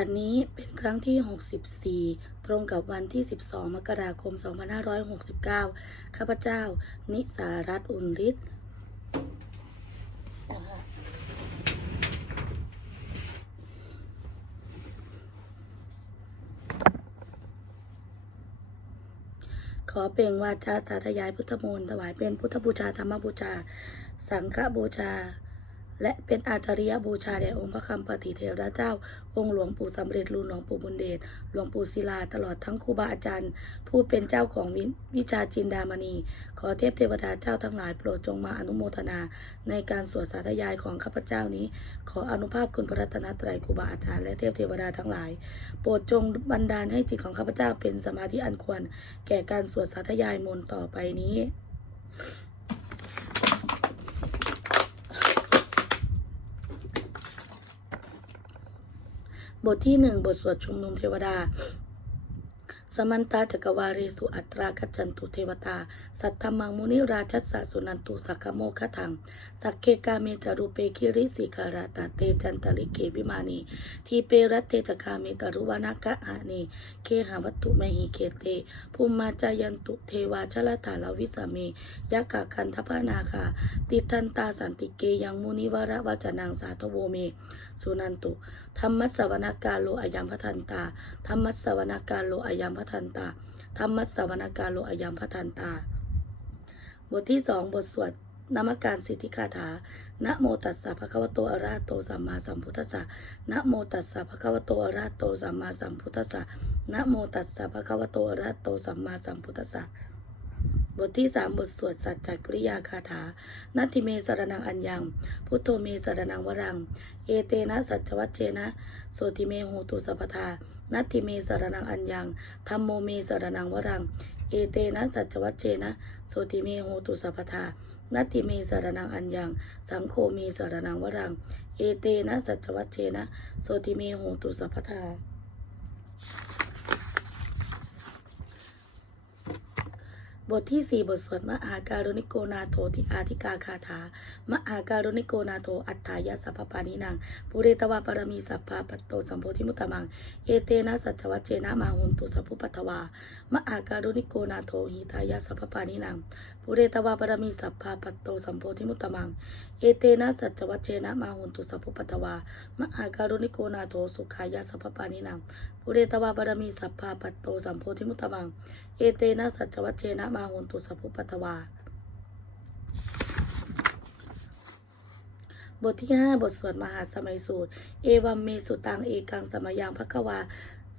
บัดนี้เป็นครั้งที่ 64 ตรงกับวันที่ 12 มกราคม 2569 ข้าพเจ้า นิสารัตน์อุ่นฤทธิ์ขอเปล่งวาจาสาธยายพุทธมนต์ถวายเป็นพุทธบูชาธรรมบูชา สังฆบูชา และเป็นอาจาริยบูชาแด่องค์พระคำปฏิเทระเจ้า องค์หลวงปู่สำเร็จรูปหลวงปู่บุญเดชหลวงปู่ศิลา ตลอดทั้งครูบาอาจารย์ ผู้เป็นเจ้าของวิวิชาจินดามณี ขอเทพเทวดาเจ้าทั้งหลายโปรดจงมาอนุโมทนา ในการสวดสาธยายของข้าพเจ้านี้ ขออนุภาพคุณพระรัตนตรัยครูบาอาจารย์และเทพเทวดาทั้งหลาย โปรดจงบันดาลให้จิตของข้าพเจ้าเป็นสมาธิอันควร แก่การสวดสาธยายมนต์ต่อไปนี้ บทที่หนึ่งบทสวดชุมนุมเทวดา สมันตาจักวาเรสุอัตรากัจจันตุเทวตา สัทธมังมุนิราชัสสะสุนันตุสักขโมคทัง สักเคกาเมจารุเปคิริสิการาตาเตจันตลิเกวิมานีทีเปรัตเตจคาเมตรุวานากะอานีเคหาวัตถุมหิเคเตภูมิมาจายันตุเทวาชลตาลาวิสาเมยะกะคันทพนาคาติทันตาสันติเกยังมุนิวระวจนังสาทโวเม สุนันตุ ธรรมัสวนากาโลอายัมพัทันตา ธรรมัสวนากาโลอายัมพัทันตา ธรรมัสวนากาโลอายัมพัทันตา บทที่สองบทสวดนามการสิทธิคาถา นะโมตัสสะภะคะวะโตอะระหะโตสัมมาสัมพุทธัสสะ นะโมตัสสะภะคะวะโตอะระหะโตสัมมาสัมพุทธัสสะ นะโมตัสสะภะคะวะโตอะระหะโตสัมมาสัมพุทธัสสะ บทที่สามบทสวดสัจจกริยาคาถา นัตถิเมสรนังอัญญัง พุทโธเมสรนังวรัง เอเตนะสัจจวัชเชนะโสติเมโหตุสัพพทา นัตถิเมสรนังอัญญังธรรมโมเมสรนังวรัง เอเตนะสัจจวัชเชนะโสติเมโหตุสัพพทา นัตถิเมสรนังอัญญัง สังโฆเมสรนังวรัง เอเตนะสัจจวัชเชนะโสติเมโหตุสัพพทา บทที่สี่บทสวดมหาการุณิโกนาโทติอาธิกาคาถา มหาการุณิโกนาโทอัตถายาสัพพปานินังปุเรตวาปรมีสัพพะปัตโตสัมโพธิมุตตมัง เอเตนะสัจจวัจเจนะมาหุนตุสัพพุปัตถวา มหาการุณิโกนาโทหิตายาสัพพปานินัง ปุเรตวาปรมีสัพพะปัตโตสัมโพธิมุตตมัง เอเตนะสัจจวัจเจนะมาหุนตุสัพพุปัตวามหาการุณิโกนาโทสุขายะสัพพปานินังปุเรตวาปรมีสัพพะปัตโตสัมโพธิมุตตมัง เอเตนะสัจจวัชเชนะมาหุนตุสัพพุปัตวา บทที่ห้าบทสวดมหาสมัยสูตร เอวัมเมสุตังเอกังสมยังภควา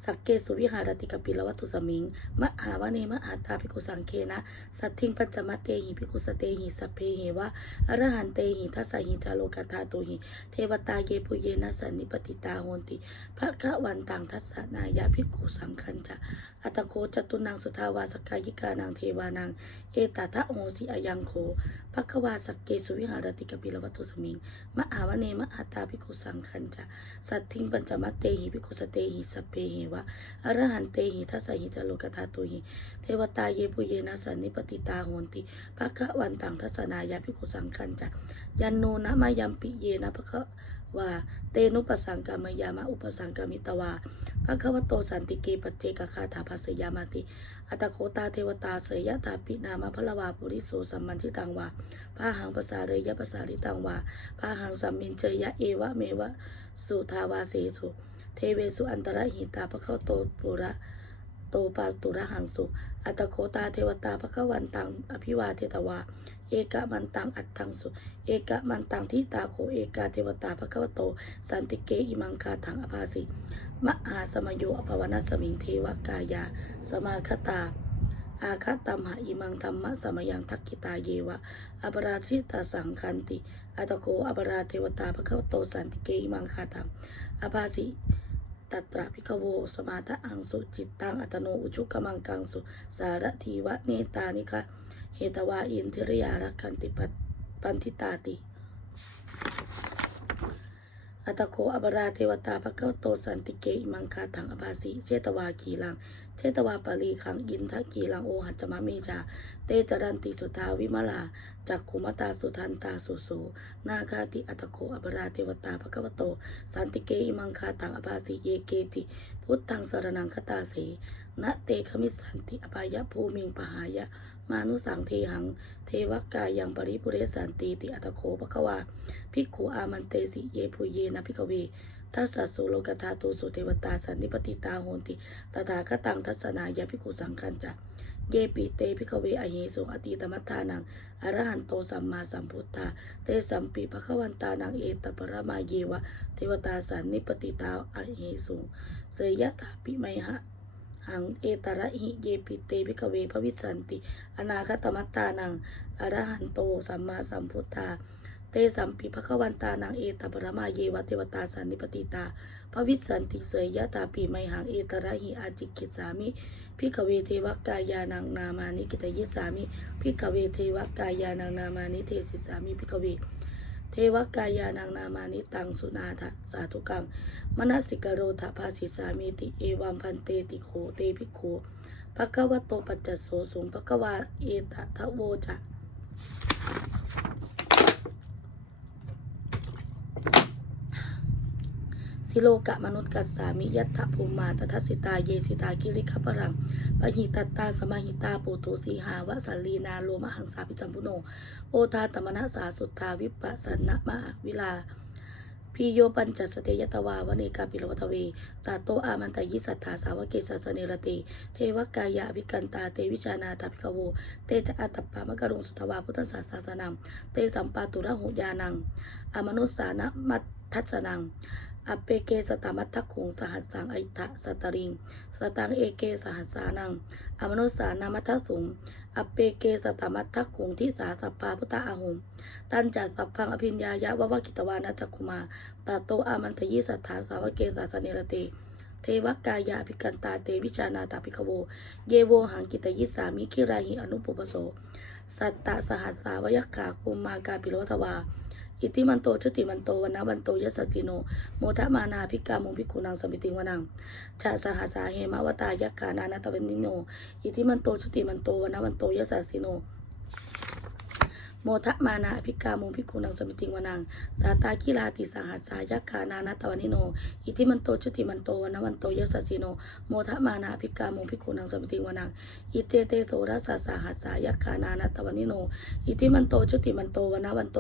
สักเกสุวิหารติกปิลวัตุสมิง มหาวเนมหาตาภิกุสังเคนะ สัตทิงปัจจมเตหิภิกุสเตหิสัพเพหิวะอรหันเตหิทัสสะหิจาโลกัตถาตุหิ เทวตาเยปุเยนะสันนิปติตาโหนติภะคะวันตังทัสนายาภิกุสังคัญจะ อัตโคจตุนังสุทาวาสกายิกานังเทวานังเอตตะโอสิอายังโคภควาสักเกสุวิหารติกปิลวัตุสมิง มหาวเนมหาตาภิกุสังคัญจะ สัตทิงปัญจมเตหิภิกุสเตหิสัพเพหิวะอรหันเตหิทัสสหิจโลกธาตุหิ เทวตาเยปุเยนะสันนิปติตาโหนติภคะวันตังทัสสนายาภิกุสังคัญจะยันโนนะมายัมปิเยนะภคะว่าเตนุปสังกามยามะอุปสังกามิตวาภะคะวะโตสันติเกปัจเจกคาถาภัสยามาติ อัตโคตาเทวตาเสยยะตาปินามะพะละวาปุริโสสัมมันทิตังวาพาหังภาษาเรยะภาษาลิตังวาพาหังสัมมินเจยะเอวะเมวะสุทาวาเสสุ เทเวสุอันตระหิตาภะคะวะโตปุระโตปาตุระหังสุ อัตโคตาเทวตาภะคะวันตัง อภิวาเทตวา เอกะมันตังอัตถังสุ เอกะมันตังทิตาโคเอกาเทวตาภะคะวะโต สันติเกอิมังคาถังอภาสิ มหาสมโยอภวนาสมิงเทวกายา สมาคตา อาคตัมหะอิมังธรรมะสมยังทักกิตาเยวะ อปราชิตาสังคันติ อัตโกอปราเทวตาภควโตสันติเกอิมังคาตังอภาสิ ตัตระพิกโว สมาทะอังสุจิตตังอัตโนอุชุกมังกังสุ สารทีวะเนตานิคะเหตวาอินทิริยารักขันติปันทิตาติ อัตโคอบราเทวตาภะเกวโตสันติเกอิมังคาถังอภาสิเชตวากีลัง เชตวาปาลีขังอินทกีลังโอหัจมะเมจาเตจรันติสุทาวิมลาจักขุมตาสุทันตาสุสูนาคาติอัตโคอปราเทวตาภควโต สันติเกอิมังคาตังอภาสีเยเกจิ พุทธังสรนังคตาเสนะเตขมิสันติอภายะภูมิงปหายะ มานุสังเทหัง เทวกายังปริปุเรสันติติอัตโคภควาภิกขุอามันเตสิเยภูเยนะภิกขเว ทัสสะสุโลกธาตุสุเทวตาสันนิปติตาโหติตถาคตังทัศนายาภิกุสังคันจะเยปิเตภิกเวอเหสุงอติตมัฏฐานังอรหันโตสัมมาสัมพุทธาเตสัมปิภควันตานังเอตปรมาเยวะเทวตาสันนิปติตาอเหสุงเสยยะถาปิไมหะหังเอตระหิเยปิเตภิกเวภวิสันติ อนาคตมัตตานังอรหันโตสัมมาสัมพุทธา สัมปิภควันตานังเอตปรมาเยวเทวตาสันนิปติตาพระวิสันติเสยยะตาปีไมหังเอตระหิอาจิกิสามิพิกเวเทวกายานังนามานิกิตยิสามิพิกเวเทวกายานังนามานิเทศิสามิพิกเวเทวกายานังนามานิตังสุนาทะสาธุกังมนสิกโรธาภาสิสามิติเอวัมพันเตติโขเตภิกโขภควโตปัจจโสสุงภควาเอตทะโวจะิโลกะมนุษย์กัสสามิยัตถภูมิมาตทัสสิตาเยสิตากิริคปรังปะหิตตาสมาหิตาปุโตสีหาวสัลลีนาโลมหังสาพิจัมพุโนโอทาตมนะสาสุทธาวิปัสสนะมะวิลาพิโยปัญจสเตยตวาวเนกาปิลวัตเวตาโตอามันตยิสัทธาสาวเกสัสเนรติเทวกายะอภิกันตาเตวิชานาตาภิกโว เตจะอัตปามะกะรุงสุทวาพุทธศาสสนังเตสัมปาตุระหุยานังอมนุสสานะมัตทัสสนัง อเปเกสตามัทธคุงสหัสสังอิทะสตริง สตังเอเกสหัสสานัง อมนุสสานามัทสุงอเปเกสตามัทธคุงที่สาสัพพาพุทธอาหุม ตันจัดสัพพังอภิญญายะวะวะกิตวานาจักคุมาตาโตอามันตยิสัทธาสาวเกสาสเนรเตเทวกายาภิกันตาเตวิชานาตาภิกขโว เยโวหังกิตยิสามิคิราหิอนุปุปโส สัตตะสหัสสาวยักขาคุมมากาปิโลทวา อิติมันโตชติมันโตวนะวันโตยสสสิโน โมทะมานาพิกามุงพิกุนังสมิติงวนังชาสหัสาเหมาวตายักขานานาตเวนิโน อิติมันโตชติมันโตวนะวันโตยสสสิโน โมทะมานาภิกามุงภิกุนังสมิติงวนัง สาตาคิลาติสหัสสายักขานานาตวนิโน อิติมันโตชุติมันโตวนวันโตยสสสิโน โมทะมานาภิกามุงภิกุนังสมิติงวนัง อิเจเตโสรัสสะสหัสสายักขานานาตวนิโน อิติมันโตชุติมันโตวนวันโต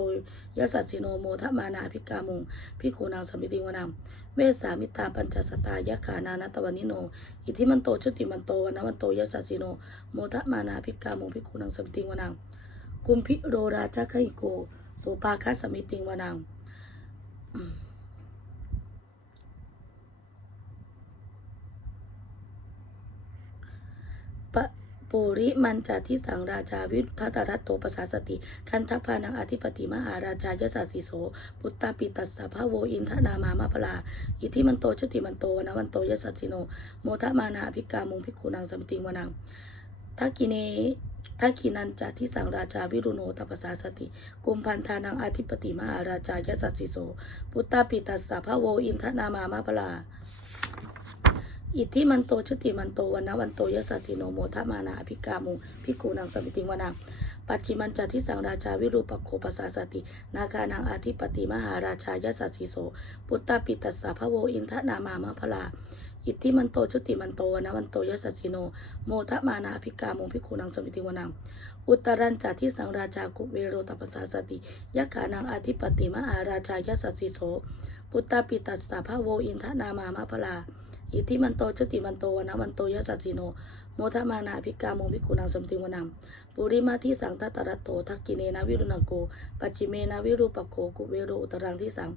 ยสสสิโน โมทะมานาภิกามุงภิกุนังสมิติงวนังเวสามิตาปัญจสตายะขานานาตวนิโน อิทิมันโตชุติมันโตวันวันโตยสสสิโน โมทะมานาภิกามุงภิกุนังสมิติงวนัง กุมพิโรราชคหิโกโสปาคัสสมิติงวานังปะปุริมันจาทิสังราชาวิทัตรัตโตปสาสติ คันทพานังอธิปติมหาราชายสสสิโส ปุตตาปิตัสสะพะโวอินทนามามาพลา อิทิมันโตชุติมันโตวนะวันโตยสสสิโน โมทะมานาภิกามุงภิกขุนังสมติงวนังทักกิเน ทักกินันจาทิสังราชาวิรุโนตปสาสติ กุมพันธานังอธิปติมหาราชายสัสสิโสปุตตาปิตัสสะพระโวอินทนามามาพลาอิทธิมันโตชุติมันโตวันนวันโตยสัสสิโนโมทมานาอภิกามุภิกขุนังสมิติงวนังปัจจิมันจาทิสังราชาวิรูปโคปสาสติ นาคานังอธิปติมหาราชายสัสสิโสปุตตาปิตัสสะพระโวอินทนามามาพลา อิทธิมันโตชุติมันโตวนะมันโตยสสสิโน โมทะมานาภิกามุภิกขุนังสมิติวนัง อุตรัญจาทิสังราชากุเวโรตปสาสติยักขานังอธิปติมหาราชายสสสิโส ปุตตาปิตัสสะพะโวอินทนามามะพลาอิทธิมันโตชุติมันโตวนะมันโตยสัจิโน โมทมานาภิกามงภิกุนังสมติวนังปุริมาทิสังทัตตรัตโตทักกิเนนะวิรุณโกปัจจิเมนะวิรูปโคกุเวโรอุตรังที่สัง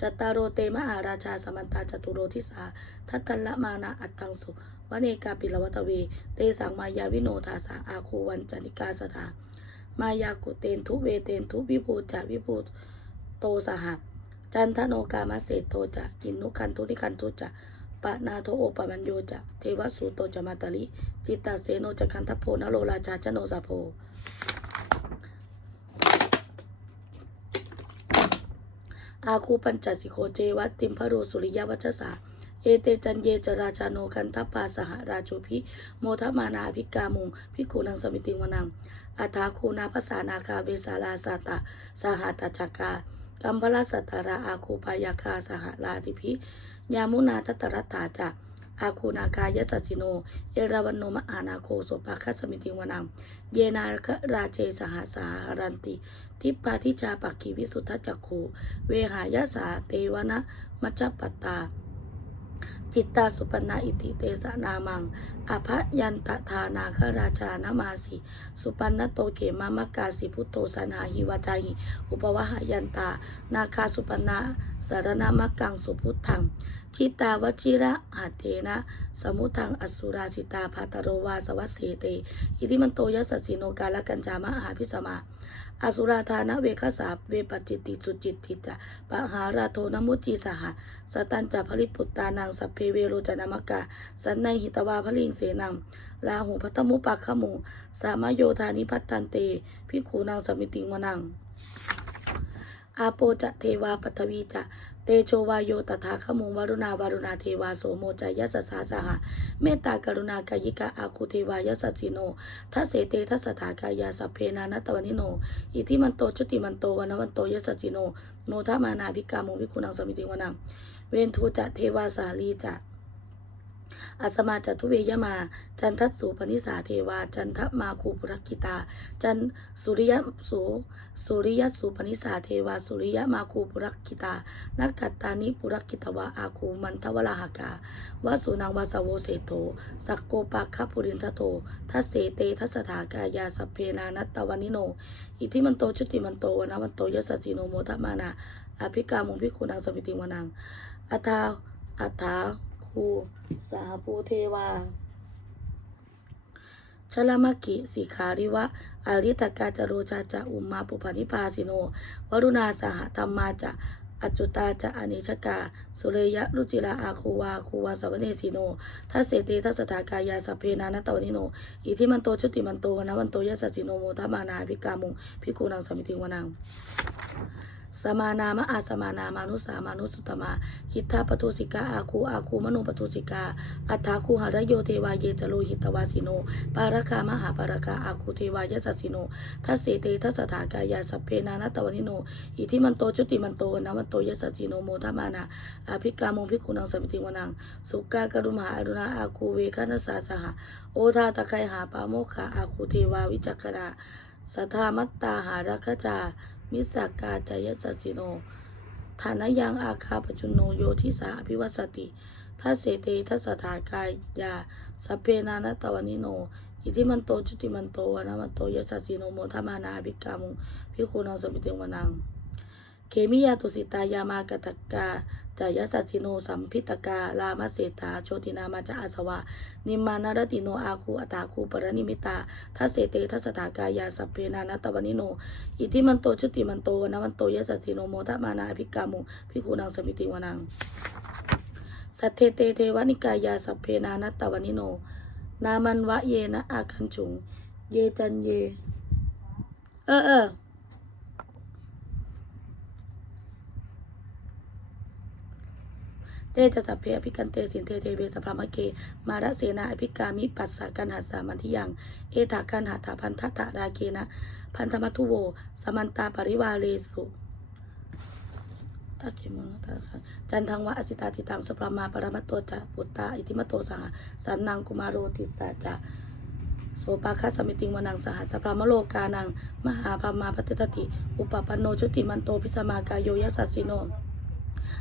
จัตตารโรเตมหาราชาสมันตาจตุโรทิสาทัตตัลละมานะอัตตังสุวเนกาปิลวัตเว เตสังมายาวิโนทาสาอาคูวันจนิกาสถามายากุเตนทุเวเตนทุวิภูจะวิภูโตสหจันทโนกามาเศโทจะกินนุคันทุนิคันทุจะ ปะนาโทโอปะมันโยจะเทวสูโตจะมาตาลิ จิตตาเสโนจะคันทโพนโรราชาชโนสาโพอาคูปัญจสิโคเจวัตติมพโรสุริยวัชสาเอเตจันเยจราจาโนกันทัปปาสหราโจพิโมทมานาภิกามุงภิกขุนังสมิติวนังอัฐาคูนาภาษานาคาเวสาลาสาตาสหตจักกากัมพลสัตตาราอาคูปายาคาสหลาธิพิ ยามุนาทัตตรัตถาจักอาคูนากายสัสสิโน เอราวันโนมะอานาโคโสปาคัสมิติงวนัง เยนาคราเจสหสาหารันติ ทิปปาทิจาปักขีวิสุทธจักโขเวหายะสาเตวนะมัจจปตตา จิตตาสุปนาอิติเตสนามังอภยันตทานาคราชานามาสิ สุปันนโตเขมามกาสิพุตโตสันหาหิวาจาหิอุปวะหายันตา นาคาสุปนาสารนามักกังสุพุทธัง ชิตาวชิระหัตเถนะ สมุทังอสุราสิตาภาตโรวาสวัสเสเต อิทิมันโตยัสสสิโนกาลกัญจามหาพิสมา อสุราธานะเวคสาเวปจิตติสุจิตติจะปะหาราโทนมุจีสหะสตันจะผลิปุตตานังสัพเพเวโรจนามกาสันในหิตวาพลิงเสนังลาหูพัทมุปักขมูสามโยธานิพัตตันเตพิขูนางสมิติงวนังอาโปจะเทวาปัทวีจะ เตโชวาโยตถาขมุงวรุณาวารุณาเทวาโสโมจายัสสาสหะเมตตากรุณากายิกาอาคุเทวายัสสิโนทัสเสเตทัสสถากายาสัพเพนานัตตวนิโน อิทิมันโตชุติมันโตวันวันโตยัสสิโนโนทมานาภิกามุวิคุณังสมิติวนังเวนทูจะเทวาสาลีจะ อาสมาจัตุเวยมา จันทัสสุปนิสาเทวา จันทมาคูปุรกิตา จันสุริยสุสุริยสุปนิสาเทวา สุริยมาคูปุรกิตา นักขัตตานิปุรกิตวาอาคูมันทวลาหกาวาสุนังวาสโวเสโตสักโกปักขปุรินทโตทัสเสเตทัสถากายาสเพนานัตตวานิโน อิทิมันโตชุติมันโตวนาวันโตยสสิโนโมทมานาอภิกามุงพิคุนังสมิติงวนังอัฏฐาอัฏฐา คูสาภูเทวา ชลมกิสิขาริวะอาริตกาจโรชาจะอุมมาปุปนิพาสิโน วรุณาสหธรรมาจะอจจุตาจะอเนชกา สุเรยะรุจิราอาคูวาคูวาสวเนสิโนทัสเสเตทัสสถากายาสัพเพนานัตตวนิโน อิทิมันโตชุติมันโตวนะวันโตยัสสสิโนโมทมานาภิกามุงพิกูนังสมิติวนัง สมานามะอาสมานามานุสามานุสุตมา คิทธาปทุสิกาอาคูอาคูมโนปทุสิกา อัฏฐาคูหารโยเทวาเยจโลหิตวาสิโน ปารคามหาปารคาอาคูเทวายสัสสิโนทัสเสเตทัสถากายาสัพเพนานัตวนิโน อิทิมันโตจุติมันโตนามันโตยสสสิโนโมทมานาอภิกามงภิกขุนังสมิติวนัง สุกากรุมหาอรุณาอาคูเวคนัสสาสหะโอทาตะไคหาปาโมคขาอาคูเทวาวิจักราสัทธามัตตาหารัคจา มิสากาจายสัสิโนฐานะยังอาคาปจุนโนโยทิสาอภิวัสติทัสเสเตทัสสถากายาสัพเพนานัตตวนิโน อิทิมันโตจุติมันโตวนามันโตยสัสิโนโมทมานาภิกามุงพิคูนังสมิติงวนัง เคมิยาตุสิตายามากตกาจายสัสสิโนสัมพิตกาลามเสตาโชตินามาจาอาสวานิมานารติโนอาคูอัตาคูปรนิมิตาทัสเสเตทัสสถากายาสัพเพนานัตตวนิโน อิทิมันโตชุติมันโตนาวันโตยสสสิโนโมทมานาภิกามุภิกขุนังสมิติวนังสัทเทเตเทวนิกายาสัพเพนานัตตวนิโน นามันวะเยนะอาคันจุง เยจันเย เออเออ เต จะสัพเพอภิกันเตสินเทเทเวสพรามเก มาระเสนาอภิกามิปัสสะกันหัสสามันทิยัง เอถากันหาถาพันทะตะราเกนะ พันธมัทุโว สมันตาปริวาเลสุตาเขมงตาค่ะจันทังวะอสิตาติตังสุปรามาปรมัตโตจะปุตตาอิติมโตสังหสันนังกุมารโรติสตาจะโสปาคัสสมิติงวนังสหสพรามโลกานัง มหาพรมาปฏิตติ อุปปันโนชุติมันโตพิสมากายโยยัสสสสิโน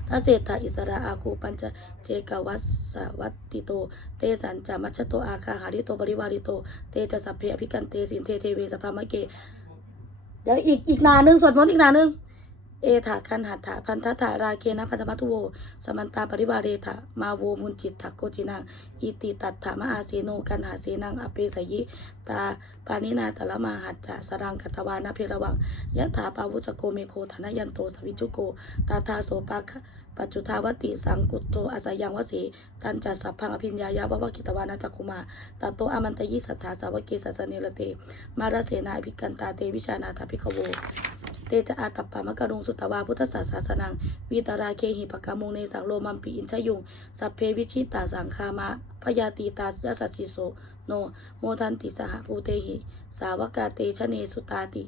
ท้าเศรษฐาอิสระอาคูปัญจเจกวัสสวัตติโต เตสันจามัชโตอาคาหาริโตบริวาริโต เตจะสัพเพอภิกันเตสินเทเทเวสพรามเก เดี๋ยวอีกอีกนาหนึ่งสวดมนต์อีกนาหนึ่ง เอถาคันหัตถาพันธะถาราเคนะพันธมัตุโว สมันตาปริวาเรถามาโวมุนจิตถักโกจินังอิติตัตถามหาเสโนกันหาเสนังอเปสยิ ตาปานินาตละมาหัจจะสรังกัตวานาเพระวังยะถาปาวุสโกเมโคธนยันโตสวิจุโก ตาทาโสปะคะปัจจุทาวติสังกุตโตอาศัยยังวสีตันจัสสัพพังอภิญญายาวะวะกิตวานาจักคุมาตาโตอมันตยิสัทธาสาวกเกสัสเนรเต มารเสนาภิกันตาเตวิชานาถาภิกขโว เตจะอาตัปปามะกะรุงสุตวาพุทธศาสสนังวีตาราเคหิปกามุงในสังโลมัมปีอินชยุง สัพเพวิชิตาสังคามะพยาตีตายัสสสิโสโน โมทันติสหภูเตหิ สาวกาเตชะเนสุตาติ